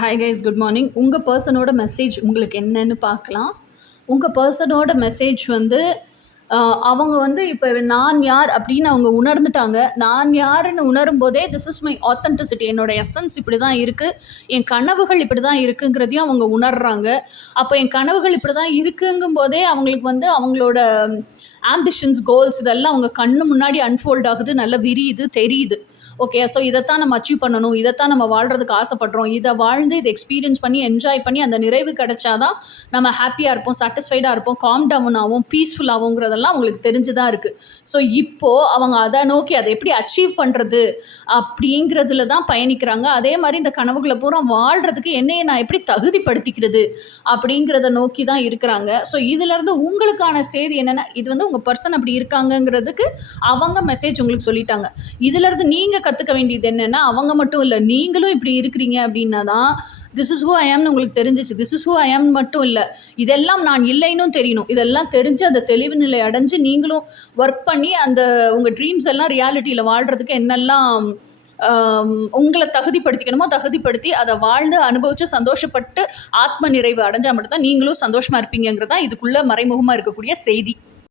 Hi guys, good morning. உங்கள் பர்சனோட message உங்களுக்கு என்னன்னு பார்க்கலாம். உங்கள் பர்சனோட மெசேஜ் வந்து அவங்க வந்து இப்போ நான் யார் அப்படின்னு அவங்க உணர்ந்துட்டாங்க. நான் யாருன்னு உணரும் போதே திஸ் இஸ் மை ஆத்தென்டிசிட்டி, என்னோட எசன்ஸ் இப்படி தான் இருக்குது, என் கனவுகள் இப்படி தான் இருக்குங்கிறதையும் அவங்க உணர்றாங்க. அப்போ என் கனவுகள் இப்படி தான் இருக்குங்கும் போதே அவங்களுக்கு வந்து அவங்களோட ஆம்பிஷன்ஸ், கோல்ஸ் இதெல்லாம் அவங்க கண்ணு முன்னாடி அன்ஃபோல்ட் ஆகுது, நல்லா விரியுது, தெரியுது. ஓகே, ஸோ இதைத்தான் நம்ம அச்சீவ் பண்ணணும், இதைத்தான் நம்ம வாழ்கிறதுக்கு ஆசைப்படுறோம், இதை வாழ்ந்து இதை எக்ஸ்பீரியன்ஸ் பண்ணி என்ஜாய் பண்ணி அந்த நிறைவு கிடைச்சாதான் நம்ம ஹாப்பியாக இருப்போம், சாட்டிஸ்ஃபைடாக இருப்போம், காம் டவுன் ஆகும், பீஸ்ஃபுல் ஆகுங்கிறதெல்லாம் அவங்களுக்கு தெரிஞ்சு தான் இருக்குது. ஸோ இப்போது அவங்க அதை நோக்கி அதை எப்படி அச்சீவ் பண்ணுறது அப்படிங்கிறதுல தான் பயணிக்கிறாங்க. அதே மாதிரி இந்த கனவுகளை பூரா வாழ்கிறதுக்கு என்னையை நான் எப்படி தகுதிப்படுத்திக்கிறது அப்படிங்கிறத நோக்கி தான் இருக்கிறாங்க. ஸோ இதிலேருந்து உங்களுக்கான செய்தி என்னென்னா, இது வந்து உங்கள் பர்சன் அப்படி இருக்காங்கங்கிறதுக்கு அவங்க மெசேஜ் உங்களுக்கு சொல்லிட்டாங்க. இதிலேருந்து நீங்கள் கற்றுக்க வேண்டியது என்னென்னா, அவங்க மட்டும் இல்லை, நீங்களும் இப்படி இருக்கிறீங்க அப்படின்னா தான் திஸ் இஸ் ஹூ ஐ ஆம்னு உங்களுக்கு தெரிஞ்சிச்சு. திஸ் இஸ் ஹூ ஐ ஆம் மட்டும் இல்லை, இதெல்லாம் நான் இல்லைன்னு தெரியணும். இதெல்லாம் தெரிஞ்சு அந்த தெளிவு நிலை அடைஞ்சு நீங்களும் ஒர்க் பண்ணி அந்த உங்கள் ட்ரீம்ஸ் எல்லாம் ரியாலிட்டியில் வாழ்கிறதுக்கு என்னெல்லாம் உங்களை தகுதிப்படுத்திக்கணுமோ தகுதிப்படுத்தி அதை வாழ்ந்து அனுபவித்து சந்தோஷப்பட்டு ஆத்ம நிறைவு அடைஞ்சால் மட்டும்தான் நீங்களும் சந்தோஷமாக இருப்பீங்கிறது தான் இதுக்குள்ளே மறைமுகமாக இருக்கக்கூடிய செய்தி.